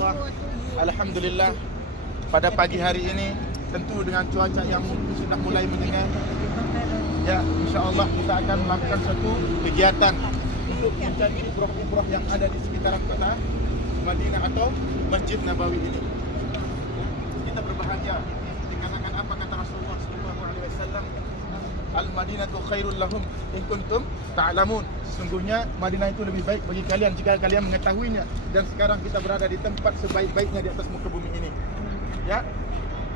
Allah, alhamdulillah pada pagi hari ini tentu dengan cuaca yang sudah mulai menyengat, ya insya-Allah kita akan melakukan satu kegiatan untuk mencari umrah-umrah yang ada di sekitaran kota Madinah atau Masjid Nabawi ini. Kita berbahagia dikarenakan apa kata Rasulullah SAW, Al-Madinatu khairul lahum in kuntum ta'lamun. Sesungguhnya Madinah itu lebih baik bagi kalian jika kalian mengetahuinya. Dan sekarang kita berada di tempat sebaik-baiknya di atas muka bumi ini. Ya.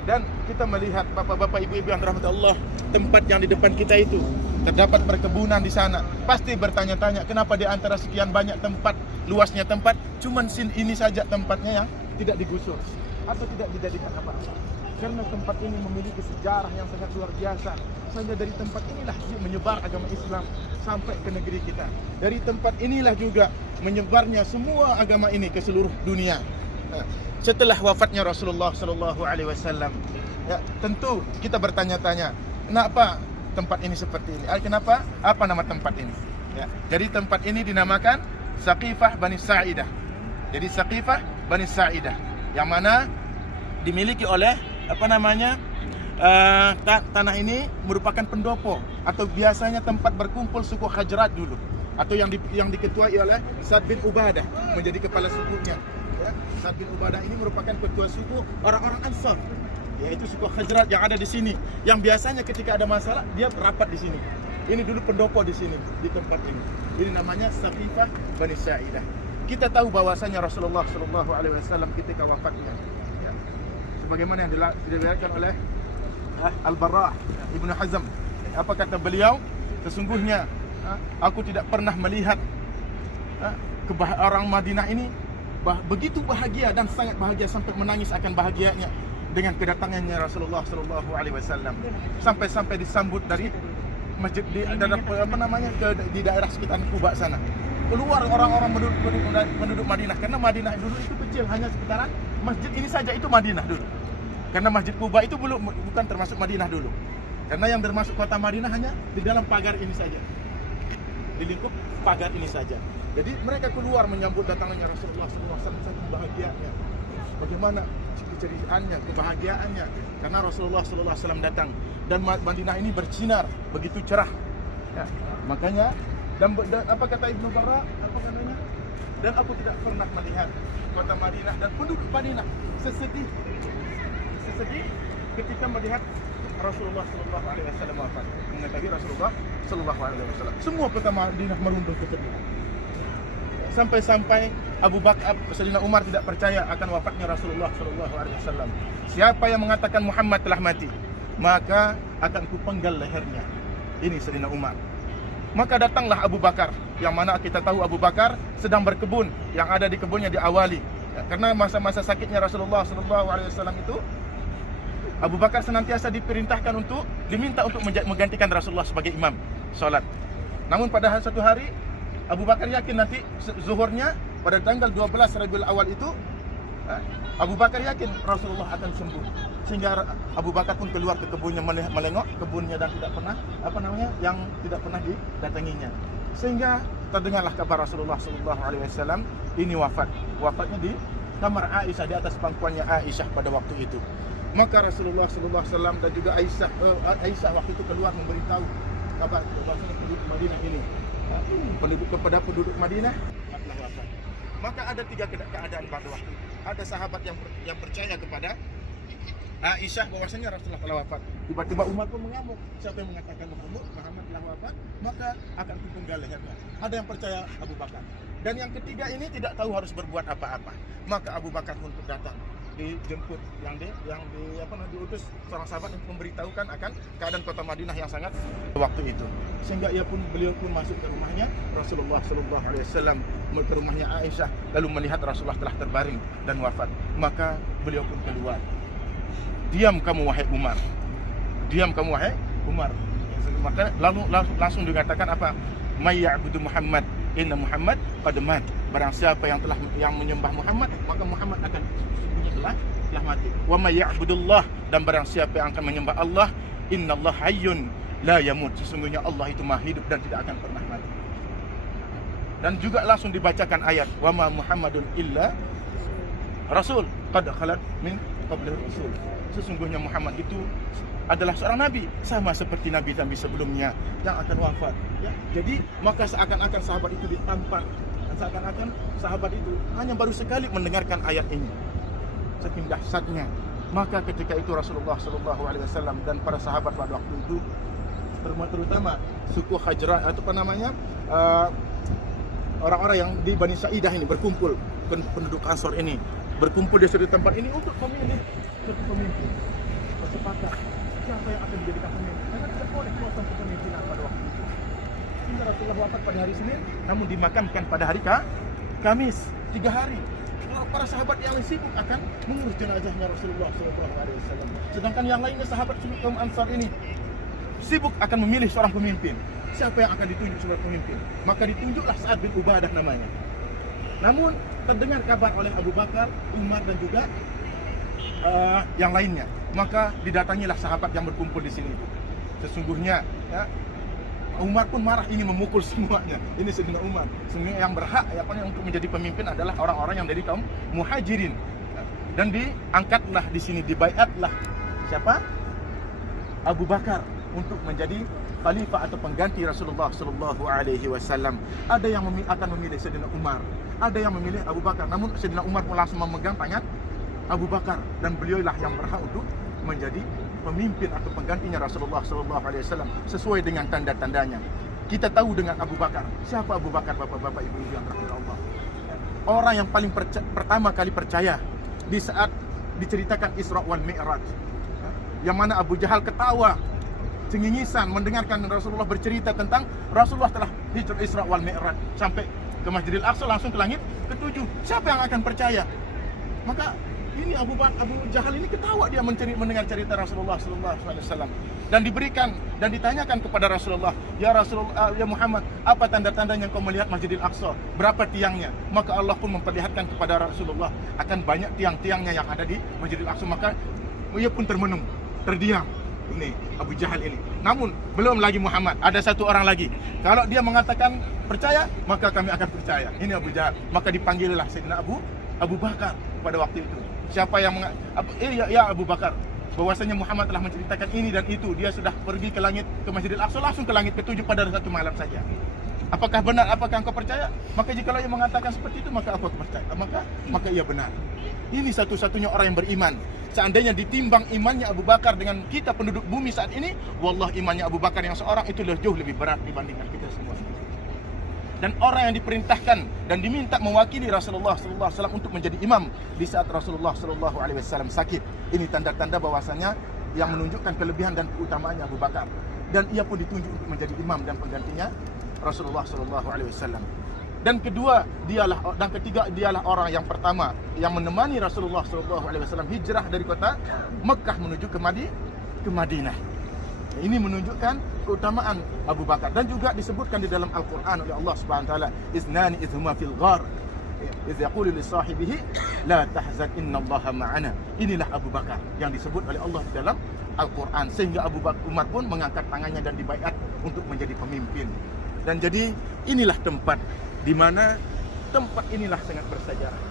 Dan kita melihat bapak-bapak, ibu-ibu yang dirahmati Allah, tempat yang di depan kita itu terdapat perkebunan di sana. Pasti bertanya-tanya, kenapa di antara sekian banyak tempat, luasnya tempat, cuman ini saja tempatnya yang tidak digusur atau tidak dijadikan apa-apa. Karena tempat ini memiliki sejarah yang sangat luar biasa. Sehingga dari tempat inilah menyebar agama Islam sampai ke negeri kita. Dari tempat inilah juga menyebarnya semua agama ini ke seluruh dunia. Setelah wafatnya Rasulullah SAW, ya, tentu kita bertanya-tanya, kenapa tempat ini seperti ini? Kenapa? Apa nama tempat ini? Ya, jadi tempat ini dinamakan Saqifah Bani Sa'idah. Jadi Saqifah Bani Sa'idah, yang mana dimiliki oleh tanah ini merupakan pendopo atau biasanya tempat berkumpul suku Hajrat dulu, atau yang diketuai oleh Sa'd bin Ubadah menjadi kepala sukunya. Ya, Sa'd bin Ubadah ini merupakan ketua suku orang-orang Ansar, yaitu suku Hajrat yang ada di sini, yang biasanya ketika ada masalah dia rapat di sini. Ini dulu pendopo di sini, di tempat ini. Ini namanya Saqifah Bani Sa'idah. Kita tahu bahwasanya Rasulullah SAW ketika wafatnya, ya, sebagaimana yang diriwayatkan oleh Al-Barrah Ibnu Hazm, apa kata beliau? Sesungguhnya aku tidak pernah melihat orang Madinah ini begitu bahagia dan sangat bahagia sampai menangis akan bahagianya dengan kedatangannya Rasulullah SAW. Sampai disambut dari masjid di daerah sekitar Kuba sana. Keluar orang-orang penduduk Madinah, karena Madinah dulu itu kecil, hanya sekitaran masjid ini saja itu Madinah dulu. Karena Masjid Kuba itu bukan termasuk Madinah dulu. Karena yang termasuk kota Madinah hanya di dalam pagar ini saja, di lingkup pagar ini saja. Jadi mereka keluar menyambut datangnya Rasulullah SAW, sangat bahagianya. Bagaimana keceriaannya, kebahagiaannya, karena Rasulullah SAW datang dan Madinah ini bersinar begitu cerah. Ya, makanya dan apa kata Ibnu Barra? Apa katanya? Dan aku tidak pernah melihat kota Madinah dan penduduk Madinah sesedih ketika melihat Rasulullah SAW wafat. Mengetahui Rasulullah SAW, semua kota Madinah merunduk kesedihan. Sampai-sampai Abu Bakar, Sayyidina Umar tidak percaya akan wafatnya Rasulullah SAW. Siapa yang mengatakan Muhammad telah mati, maka akan kupenggal lehernya. Ini Sayyidina Umar. Maka datanglah Abu Bakar, yang mana kita tahu Abu Bakar sedang berkebun, yang ada di kebunnya diawali. Ya, karena masa-masa sakitnya Rasulullah SAW itu, Abu Bakar senantiasa diminta untuk menggantikan Rasulullah sebagai imam salat. Namun pada satu hari Abu Bakar yakin nanti zuhurnya pada tanggal 12 Rabiul Awal itu, Abu Bakar yakin Rasulullah akan sembuh. Sehingga Abu Bakar pun keluar ke kebunnya, melengok kebunnya dan tidak pernah tidak pernah didatanginya. Sehingga terdengarlah kabar Rasulullah SAW ini wafatnya di kamar Aisyah, di atas pangkuannya Aisyah pada waktu itu. Maka Rasulullah SAW dan juga Aisyah waktu itu keluar memberitahu kabar bahwasanya penduduk Madinah ini, kepada penduduk Madinah telah wafat. Maka ada tiga keadaan pada waktu itu. Ada sahabat yang percaya kepada Aisyah bahwasanya Rasulullah telah wafat. Tiba-tiba Umar pun mengamuk. Siapa yang mengatakan Muhammad telah wafat, maka akan kupenggal lehernya. Ada yang percaya Abu Bakar. Dan yang ketiga ini tidak tahu harus berbuat apa-apa. Maka Abu Bakar pun datang, dijemput yang diutus seorang sahabat yang memberitahukan akan keadaan kota Madinah yang sangat waktu itu. Sehingga beliau pun masuk ke rumahnya Rasulullah SAW, ke rumahnya Aisyah, lalu melihat Rasulullah telah terbaring dan wafat. Maka beliau pun keluar. Diam kamu wahai Umar. Diam kamu wahai Umar. Maka langsung dikatakan apa? May ya'budu Muhammad, inna Muhammad qad mat. Barang siapa yang menyembah Muhammad, maka Muhammad akan telah mati. Wa may ya'budullah, dan barang siapa yang akan menyembah Allah, innallaha hayyun la yamut. Sesungguhnya Allah itu maha hidup dan tidak akan pernah mati. Dan juga langsung dibacakan ayat wa ma Muhammadun illa rasul, qad khalat min qablihi rasul. Sesungguhnya Muhammad itu adalah seorang nabi, sama seperti nabi-nabi sebelumnya yang akan wafat, ya. Jadi maka seakan-akan sahabat itu ditampar, seakan-akan sahabat itu hanya baru sekali mendengarkan ayat ini, saking dahsyatnya. Maka ketika itu Rasulullah SAW dan para sahabat pada waktu itu, terutama suku Hajrah atau apa namanya, orang-orang yang di Bani Sa'idah ini berkumpul, penduduk Ansor ini berkumpul di suatu tempat ini untuk memilih satu pemimpin. Bersepakat siapa yang akan dijadikan pemimpin, karena tidak boleh kosong kepemimpinan pada waktu itu. Hingga Rasulullah wafat pada hari Senin, namun dimakamkan pada hari Kamis, 3 hari. Para sahabat yang sibuk akan mengurus jenazahnya Rasulullah SAW. Sedangkan yang lainnya sahabat kaum Ansar ini sibuk akan memilih seorang pemimpin. Siapa yang akan ditunjuk sebagai pemimpin? Maka ditunjuklah Sa'ad bin Ubadah namanya. Namun terdengar kabar oleh Abu Bakar, Umar dan juga yang lainnya. Maka didatangilah sahabat yang berkumpul di sini. Sesungguhnya, ya, Umar pun marah, ini memukul semuanya. Ini Sayyidina Umar. Sesungguhnya yang berhak untuk menjadi pemimpin adalah orang-orang yang dari kaum Muhajirin. Dan diangkatlah di sini, dibaiatlah siapa? Abu Bakar untuk menjadi khalifah atau pengganti Rasulullah SAW. Ada yang akan memilih Sayyidina Umar, ada yang memilih Abu Bakar. Namun Sayyidina Umar pun langsung memegang tangan Abu Bakar, dan beliaulah yang berhak untuk menjadi pemimpin atau penggantinya Rasulullah SAW sesuai dengan tanda-tandanya. Kita tahu dengan Abu Bakar. Siapa Abu Bakar, bapak-bapak, ibu-ibu yang dirahmati Allah? Orang yang paling pertama kali percaya di saat diceritakan Isra wal Mi'raj, yang mana Abu Jahal ketawa cengingisan mendengarkan Rasulullah bercerita tentang Rasulullah telah hijrah Isra wal Mi'raj sampai ke Masjidil Aqsa, langsung ke langit ke-7. Siapa yang akan percaya? Maka ini Abu Jahal ini ketawa, dia mendengar cerita Rasulullah SAW, dan diberikan dan ditanyakan kepada Rasulullah, ya Rasulullah, ya Muhammad, apa tanda-tanda yang kau melihat Masjidil Aqsa? Berapa tiangnya? Maka Allah pun memperlihatkan kepada Rasulullah akan banyak tiang-tiangnya yang ada di Masjidil Aqsa. Maka ia pun termenung, terdiam. Ini Abu Jahal ini. Namun belum lagi Muhammad, ada satu orang lagi. Kalau dia mengatakan percaya, maka kami akan percaya. Ini Abu Jahal. Maka dipanggillah Sayyidina Abu Bakar pada waktu itu. Siapa yang ya Abu Bakar, bahwasanya Muhammad telah menceritakan ini dan itu, dia sudah pergi ke langit, ke Masjidil Aqsa, langsung ke langit ke-7 pada satu malam saja. Apakah benar? Apakah engkau percaya? Maka jika ia mengatakan seperti itu, maka aku percaya. Maka ia benar. Ini satu-satunya orang yang beriman. Seandainya ditimbang imannya Abu Bakar dengan kita penduduk bumi saat ini, wallah imannya Abu Bakar yang seorang itu jauh lebih berat dibandingkan kita semua. Dan orang yang diperintahkan dan diminta mewakili Rasulullah SAW untuk menjadi imam di saat Rasulullah SAW sakit. Ini tanda-tanda bahwasanya yang menunjukkan kelebihan dan keutamaannya Abu Bakar. Dan ia pun ditunjuk untuk menjadi imam dan penggantinya Rasulullah SAW. Dan ketiga dialah orang yang pertama yang menemani Rasulullah SAW hijrah dari kota Mekah menuju ke Madinah. Ini menunjukkan keutamaan Abu Bakar, dan juga disebutkan di dalam Al-Quran oleh Allah Subhanahu Wa Taala, "Iznani idhuma fil ghar, idh yaqulu li sahibihi la tahzan innallaha ma'ana." Inilah Abu Bakar yang disebut oleh Allah di dalam Al-Quran, sehingga Umar pun mengangkat tangannya dan dibaiat untuk menjadi pemimpin. Dan jadi inilah tempat di mana inilah sangat bersejarah.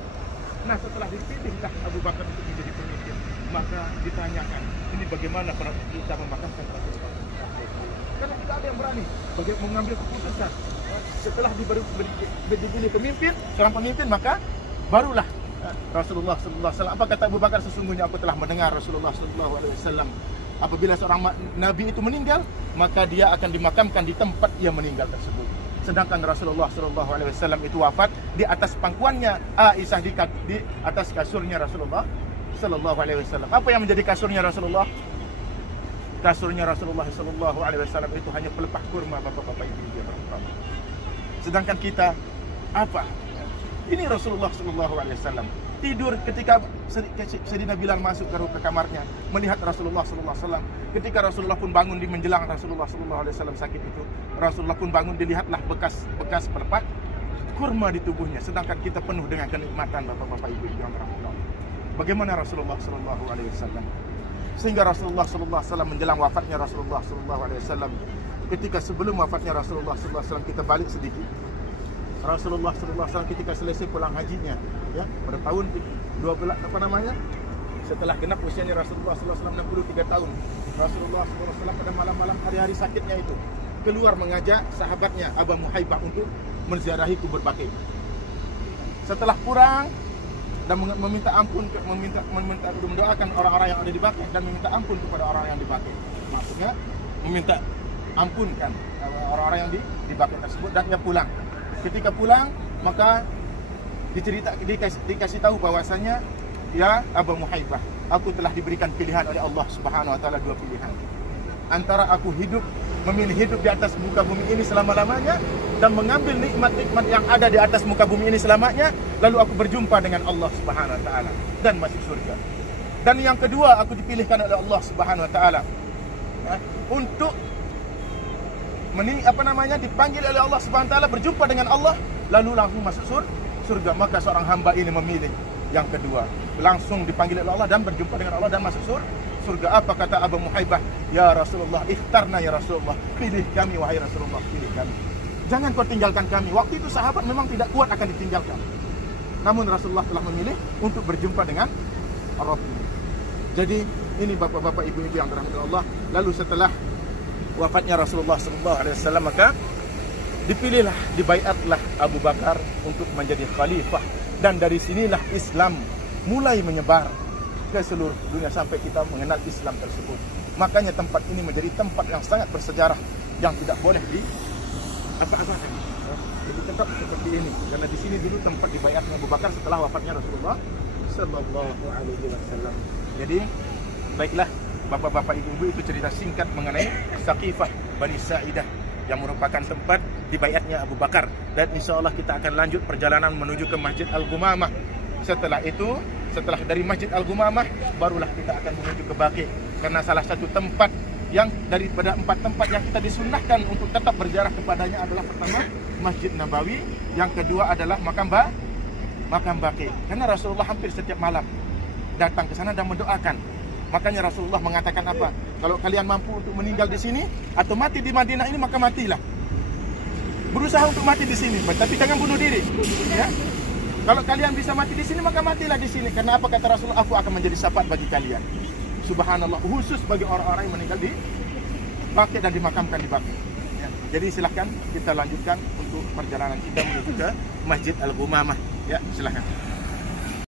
Nah, setelah dipilihlah Abu Bakar untuk menjadi pemimpin, maka ditanyakan, ini bagaimana kita memakamkan Rasulullah? Karena tidak ada yang berani mengambil keputusan. Setelah dipilih pemimpin, seorang pemimpin, maka barulah Rasulullah SAW. Apa kata Abu Bakar? Sesungguhnya aku telah mendengar Rasulullah SAW, apabila seorang Nabi itu meninggal, maka dia akan dimakamkan di tempat ia meninggal tersebut. Sedangkan Rasulullah SAW itu wafat di atas pangkuannya Aisyah, di atas kasurnya Rasulullah SAW. Apa yang menjadi kasurnya Rasulullah? Kasurnya Rasulullah SAW itu hanya pelepah kurma, bapak-bapak ibu yang beragama. Sedangkan kita apa? Ini Rasulullah SAW tidur ketika Sayyidina Bilal masuk ke kamarnya melihat Rasulullah SAW. Ketika Rasulullah pun bangun di menjelang Rasulullah SAW sakit itu, Rasulullah pun bangun, dilihatlah bekas pelepah kurma di tubuhnya. Sedangkan kita penuh dengan kenikmatan, bapak-bapak ibu yang beragama. Bagaimana Rasulullah SAW? Sehingga Rasulullah SAW menjelang wafatnya Rasulullah SAW, ketika sebelum wafatnya Rasulullah SAW, kita balik sedikit. Rasulullah SAW ketika selesai pulang hajinya, ya, pada tahun Setelah genap usianya Rasulullah SAW 63 tahun, Rasulullah SAW pada malam-malam hari-hari sakitnya itu keluar mengajak sahabatnya Abu Muhaibah untuk menziarahi kubur Baqi. Setelah pulang dan meminta ampun, mendoakan orang-orang yang ada di Baqi dan meminta ampun kepada orang yang di Baqi. Maksudnya meminta ampun kan orang-orang yang di Baqi tersebut, dan dia pulang. Ketika pulang maka dikasih tahu bahwasanya, ya Abu Muhaibah, aku telah diberikan pilihan oleh Allah Subhanahu wa taala, dua pilihan. Antara aku memilih hidup di atas muka bumi ini selama-lamanya dan mengambil nikmat-nikmat yang ada di atas muka bumi ini selamanya, lalu aku berjumpa dengan Allah Subhanahu wa taala dan masuk surga. Dan yang kedua, aku dipilihkan oleh Allah Subhanahu wa taala untuk dipanggil oleh Allah Subhanahu wa taala, berjumpa dengan Allah lalu langsung masuk surga. Maka seorang hamba ini memilih yang kedua, langsung dipanggil oleh Allah dan berjumpa dengan Allah dan masuk surga. Apa kata Abu Muhaibah? Ya Rasulullah, ikhtarna ya Rasulullah, pilih kami wahai Rasulullah, pilih kami. Jangan kau tinggalkan kami. Waktu itu sahabat memang tidak kuat akan ditinggalkan. Namun Rasulullah telah memilih untuk berjumpa dengan Rabb. Jadi ini bapak-bapak, ibu-ibu yang dirahmati Allah. Lalu setelah wafatnya Rasulullah SAW, maka dipilihlah, dibaiatlah Abu Bakar untuk menjadi khalifah. Dan dari sinilah Islam mulai menyebar ke seluruh dunia sampai kita mengenal Islam tersebut. Makanya tempat ini menjadi tempat yang sangat bersejarah yang tidak boleh di apa-apakan. Jadi tetap seperti ini karena di sini dulu tempat dibaiatnya Abu Bakar setelah wafatnya Rasulullah sallallahu alaihi wasallam. Jadi baiklah bapak-bapak, ibu-ibu, itu cerita singkat mengenai Saqifah Bani Sa'idah yang merupakan tempat dibaiatnya Abu Bakar. Dan insyaallah kita akan lanjut perjalanan menuju ke Masjid Al-Ghumamah. Setelah itu, setelah dari Masjid Al-Ghumamah, barulah kita akan menuju ke Baqi. Karena salah satu tempat yang daripada 4 tempat yang kita disunnahkan untuk tetap berziarah kepadanya adalah pertama Masjid Nabawi, yang kedua adalah makam Baqi. Karena Rasulullah hampir setiap malam datang ke sana dan mendoakan. Makanya Rasulullah mengatakan apa? Kalau kalian mampu untuk meninggal di sini atau mati di Madinah ini, maka matilah. Berusaha untuk mati di sini, tapi jangan bunuh diri. Ya. Kalau kalian bisa mati di sini, maka matilah di sini. Karena apa kata Rasulullah? Aku akan menjadi syafaat bagi kalian. Subhanallah, khusus bagi orang-orang yang meninggal di Baqi dan dimakamkan di Baqi. Ya. Jadi silahkan kita lanjutkan untuk perjalanan kita menuju ke Masjid Al-Ghumamah. Ya, silahkan.